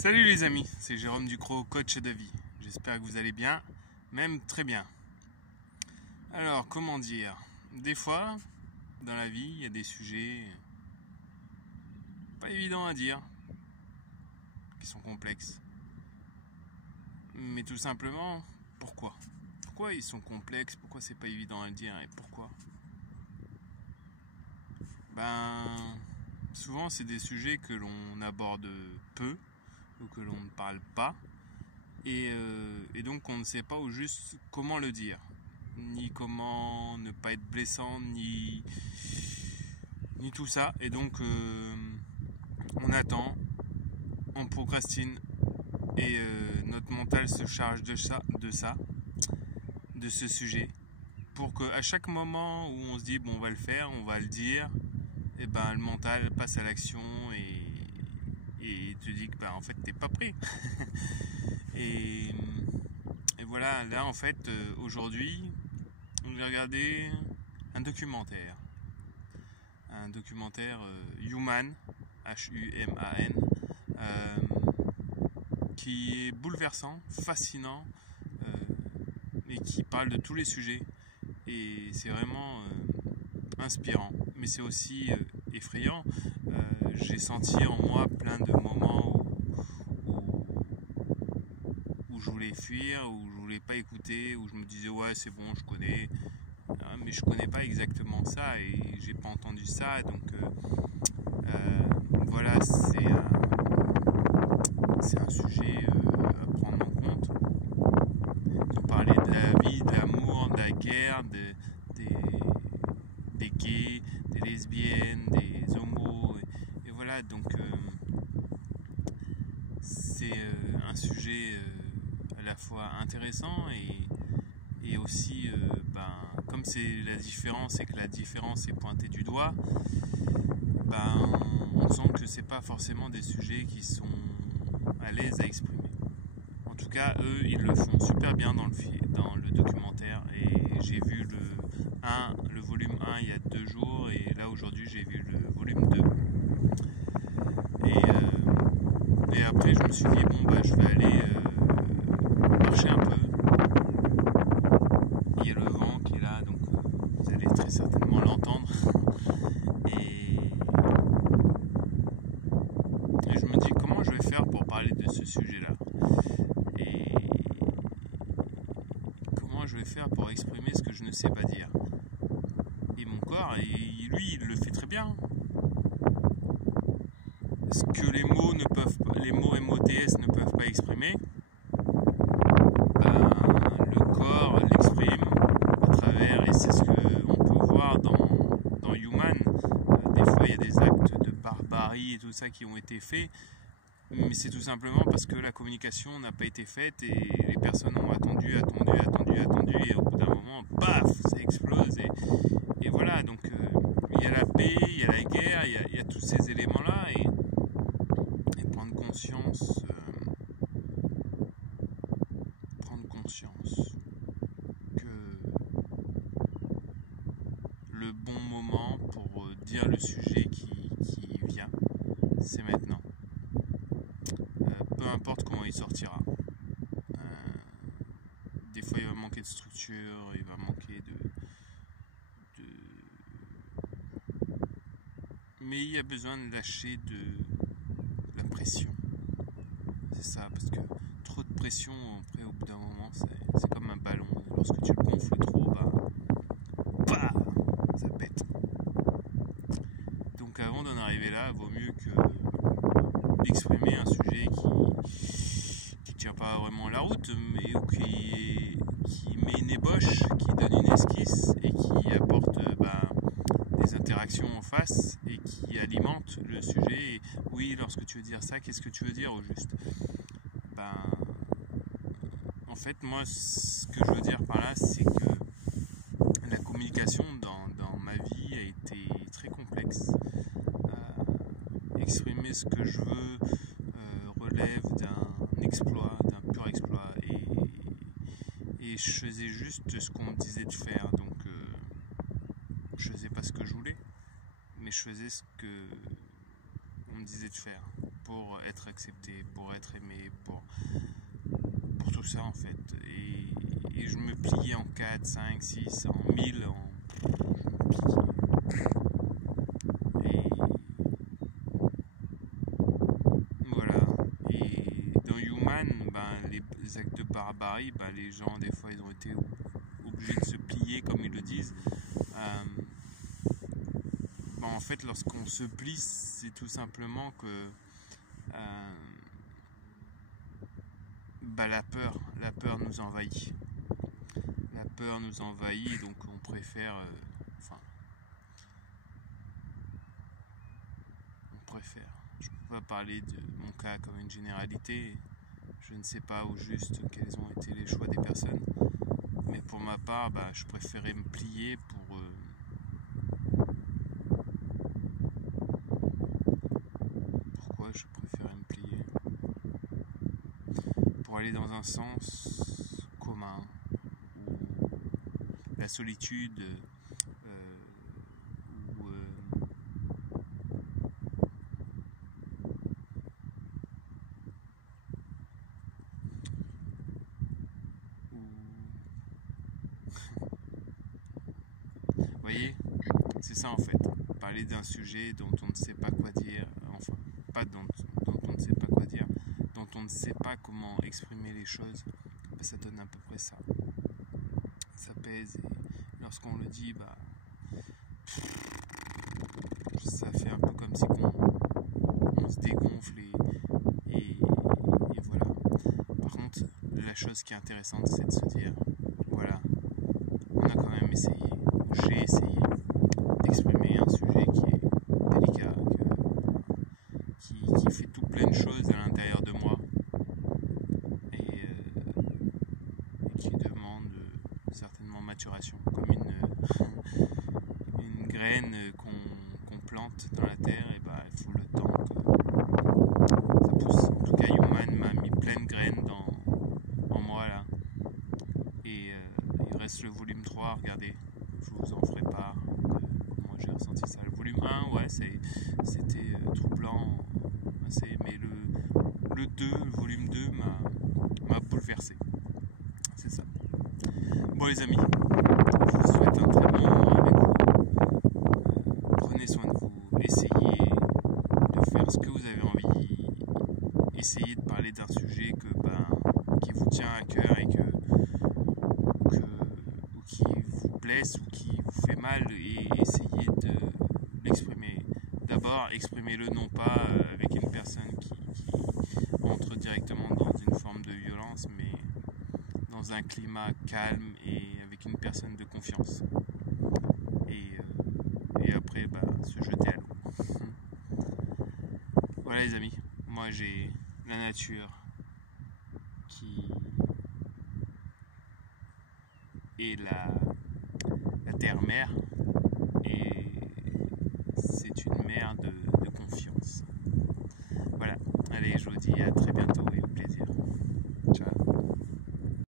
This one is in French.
Salut les amis, c'est Jérôme Ducrot, coach de vie. J'espère que vous allez bien, même très bien. Alors, comment dire? Des fois, dans la vie, il y a des sujets pas évidents à dire, qui sont complexes. Mais tout simplement, pourquoi? Pourquoi ils sont complexes? Pourquoi c'est pas évident à dire et pourquoi? Souvent c'est des sujets que l'on aborde peu ou que l'on ne parle pas. Et donc on ne sait pas au juste comment le dire, ni comment ne pas être blessant, ni tout ça. Et donc on attend, on procrastine et notre mental se charge de ce sujet, pour qu'à chaque moment où on se dit bon, on va le faire, on va le dire, et le mental passe à l'action et te dit que en fait t'es pas prêt. Et voilà, là en fait, aujourd'hui, on va regarder un documentaire. Human, Human, qui est bouleversant, fascinant, et qui parle de tous les sujets. Et c'est vraiment inspirant, mais c'est aussi effrayant. J'ai senti en moi plein de moments où je voulais fuir, où je voulais pas écouter, où je me disais ouais c'est bon, je connais, mais je connais pas exactement ça et j'ai pas entendu ça, donc voilà, c'est un sujet à prendre en compte. On parlait de la vie, de l'amour, de la guerre, des gays, des lesbiennes, des homos, et voilà, donc c'est un sujet à la fois intéressant et aussi, comme c'est la différence et que la différence est pointée du doigt, on sent que c'est pas forcément des sujets qui sont à l'aise à exprimer. En tout cas, eux, ils le font super bien dans le documentaire, et j'ai vu le volume 1 il y a 2 jours, et là aujourd'hui j'ai vu le volume 2. Et après je me suis dit je vais aller marcher un peu. Il y a le vent qui est là, donc vous allez très certainement l'entendre. Et je me dis comment je vais faire pour parler de ce sujet-là. Et comment je vais faire pour exprimer ce que je ne sais pas dire. Et mon corps, lui, il le fait très bien. Ce que les mots MOTS ne peuvent pas exprimer, le corps l'exprime à travers, et c'est ce qu'on peut voir dans Human. Des fois il y a des actes de barbarie et tout ça qui ont été faits, mais c'est tout simplement parce que la communication n'a pas été faite et les personnes ont attendu, et au bout d'un moment, paf, ça explose, et voilà, donc il y a la paix, il y a la guerre, il y a tous ces éléments-là, et prendre conscience que le bon moment pour dire le sujet qui vient, c'est maintenant. Peu importe comment il sortira. Des fois il va manquer de structure, il va manquer mais il y a besoin de lâcher de la pression. C'est ça, parce que trop de pression, après au bout d'un moment, c'est comme un ballon. Lorsque tu le gonfles trop, ça pète. Donc avant d'en arriver là, il vaut mieux que d'exprimer un sujet qui tient pas vraiment la route, mais qui met une ébauche, qui donne une esquisse et qui apporte des interactions en face et qui alimente le sujet. Et oui, lorsque tu veux dire ça, qu'est-ce que tu veux dire au juste? En fait, moi, ce que je veux dire par là, c'est que la communication dans ma vie a été très complexe. Exprimer ce que je veux relève d'un exploit, d'un pur exploit, et je faisais juste ce qu'on me disait de faire, donc je faisais pas ce que je voulais, mais je faisais ce que on me disait de faire pour être accepté, pour être aimé, pour tout ça en fait. Et je me pliais en 4, 5, 6, en 1000, et voilà. Et dans Human, les actes de barbarie, les gens des fois ils ont été obligés de se plier comme ils le disent. En fait, lorsqu'on se plie, c'est tout simplement que la peur nous envahit. La peur nous envahit, donc on préfère, je ne peux pas parler de mon cas comme une généralité. Je ne sais pas au juste quels ont été les choix des personnes, mais pour ma part, je préférais me plier pourquoi je préférais me plier? Pour aller dans un sens commun, où la solitude, vous voyez, c'est ça en fait. Parler d'un sujet dont on ne sait pas quoi dire, enfin, pas dont on ne sait pas quoi dire, dont on ne sait pas comment exprimer les choses, ça donne à peu près ça. Ça pèse et lorsqu'on le dit, ça fait un peu comme si on se dégonfle et voilà. Par contre, la chose qui est intéressante, c'est de se dire, voilà, on a quand même essayé, j'ai essayé d'exprimer un sujet qui est délicat, qui fait tout plein de choses à l'intérieur de moi et qui demande certainement maturation, comme une graine qu'on plante dans la terre, et il faut le temps que ça pousse. En tout cas, Human m'a mis plein de graines en moi là, et il reste le volume 3, regardez, je vous en ferai part de comment j'ai ressenti ça. Le volume 1, ouais, c'était troublant, mais le 2, le volume 2 m'a bouleversé, c'est ça. Bon les amis, je vous souhaite un très bon moment avec vous. Prenez soin de vous, essayez de faire ce que vous avez envie, essayez de parler d'un sujet qui vous tient à cœur et ou qui vous blesse ou qui vous fait mal, et essayez de l'exprimer. D'abord, exprimez-le non pas avec une personne qui entre directement dans une forme de violence, mais dans un climat calme et avec une personne de confiance. Et après, se jeter à l'eau. Voilà les amis, moi j'ai la nature et la terre-mère